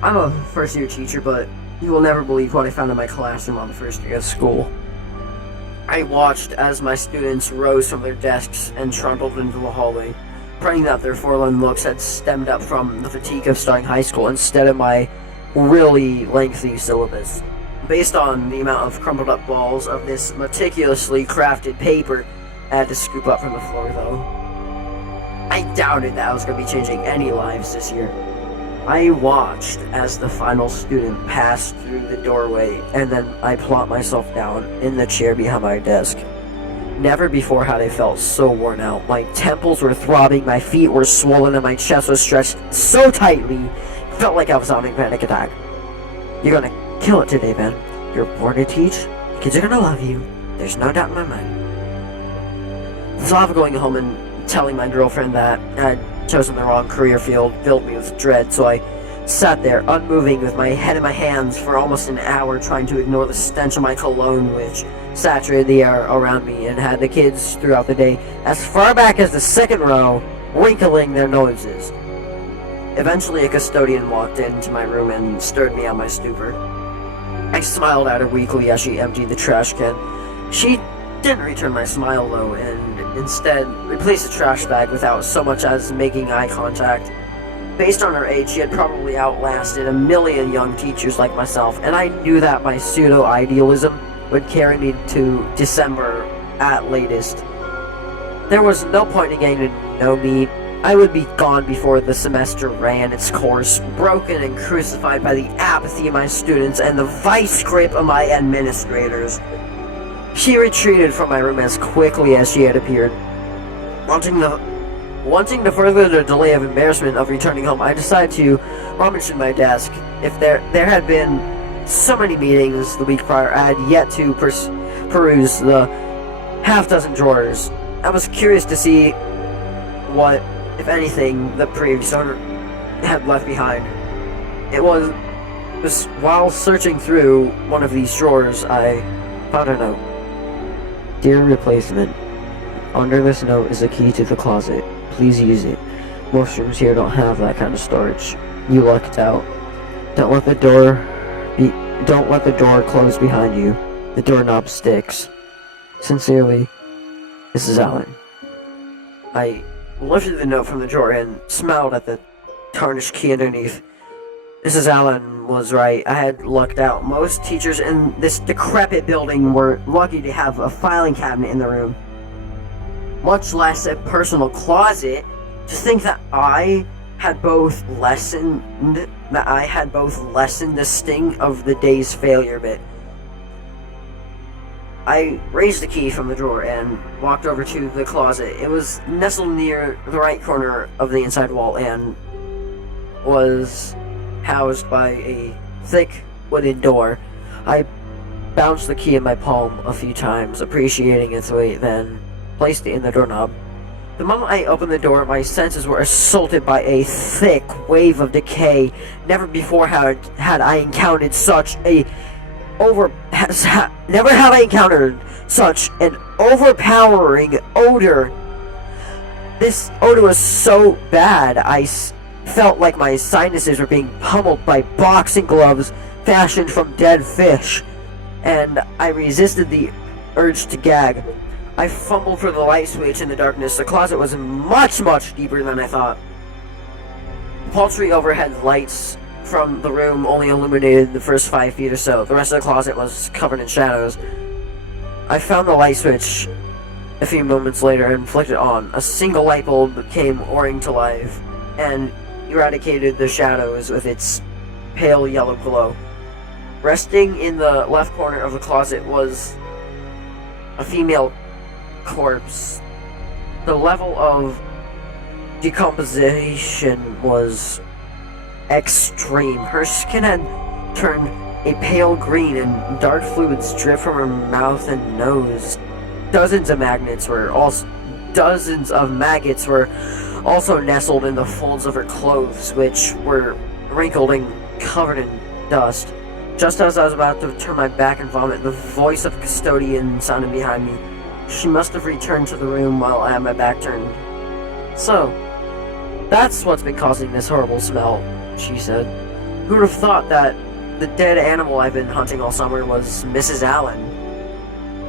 I'm a first-year teacher, but you will never believe what I found in my classroom on the first day of school. I watched as my students rose from their desks and trundled into the hallway, praying that their forlorn looks had stemmed up from the fatigue of starting high school instead of my really lengthy syllabus. Based on the amount of crumpled up balls of this meticulously crafted paper I had to scoop up from the floor, though, I doubted that I was going to be changing any lives this year. I watched as the final student passed through the doorway, and then I plopped myself down in the chair behind my desk. Never before had I felt so worn out. My temples were throbbing, my feet were swollen, and my chest was stretched so tightly, it felt like I was having a panic attack. You're gonna kill it today, Ben. You're born to teach. Kids are gonna love you. There's no doubt in my mind. The thought of going home and telling my girlfriend that I had chosen the wrong career field filled me with dread, so I sat there, unmoving, with my head in my hands for almost an hour, trying to ignore the stench of my cologne, which saturated the air around me and had the kids throughout the day, as far back as the second row, wrinkling their noses. Eventually, a custodian walked into my room and stirred me out of my stupor. I smiled at her weakly as she emptied the trash can. She didn't return my smile, though, and instead replaced the trash bag without so much as making eye contact. Based on her age, she had probably outlasted a million young teachers like myself, and I knew that my pseudo-idealism would carry me to December at latest. There was no point in getting to know me. I would be gone before the semester ran its course, broken and crucified by the apathy of my students and the vice grip of my administrators. She retreated from my room as quickly as she had appeared. Wanting to further the delay of embarrassment of returning home, I decided to rummage in my desk. If there had been so many meetings the week prior, I had yet to peruse the half-dozen drawers. I was curious to see what, if anything, the previous owner had left behind. It was while searching through one of these drawers, I found a note. Dear replacement, under this note is a key to the closet. Please use it. Most rooms here don't have that kind of storage. You lucked out. Don't let the door close behind you. The doorknob sticks. Sincerely, Mrs. Allen. I lifted the note from the drawer and smiled at the tarnished key underneath. Mrs. Allen was right. I had lucked out. Most teachers in this decrepit building were lucky to have a filing cabinet in the room, much less a personal closet. To think that I had both lessened the sting of the day's failure bit. I raised the key from the drawer and walked over to the closet. It was nestled near the right corner of the inside wall and was housed by a thick wooden door. I bounced the key in my palm a few times, appreciating its weight, then placed it in the doorknob. The moment I opened the door, my senses were assaulted by a thick wave of decay. Never before had I encountered such an overpowering odor. This odor was so bad, I felt like my sinuses were being pummeled by boxing gloves fashioned from dead fish, and I resisted the urge to gag. I fumbled for the light switch in the darkness. The closet was much, much deeper than I thought. Paltry overhead lights from the room only illuminated the first 5 feet or so. The rest of the closet was covered in shadows. I found the light switch a few moments later and flicked it on. A single light bulb came roaring to life and eradicated the shadows with its pale yellow glow. Resting in the left corner of the closet was a female corpse. The level of decomposition was extreme. Her skin had turned a pale green and dark fluids dripped from her mouth and nose. Dozens of maggots were also nestled in the folds of her clothes, which were wrinkled and covered in dust. Just as I was about to turn my back and vomit, the voice of a custodian sounded behind me. She must have returned to the room while I had my back turned. So, that's what's been causing this horrible smell, she said. Who would have thought that the dead animal I've been hunting all summer was Mrs. Allen?